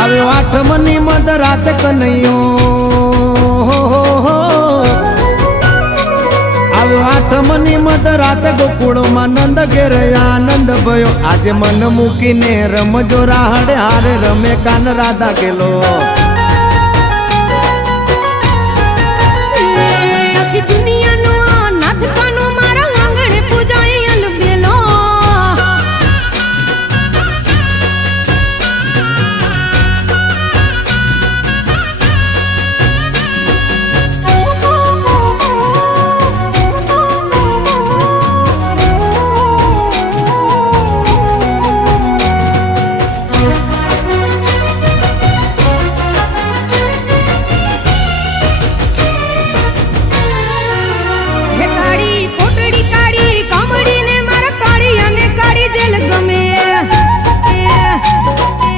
આવ્યો આઠમની મધ રાત કનૈયો, આવ્યો આઠમની મધ રાત ગોકુળમાં નંદ ઘેર આનંદ ભયો. આજે મન મૂકીને રમજો રાહડે હારે રમે કાન રાધા કેલો.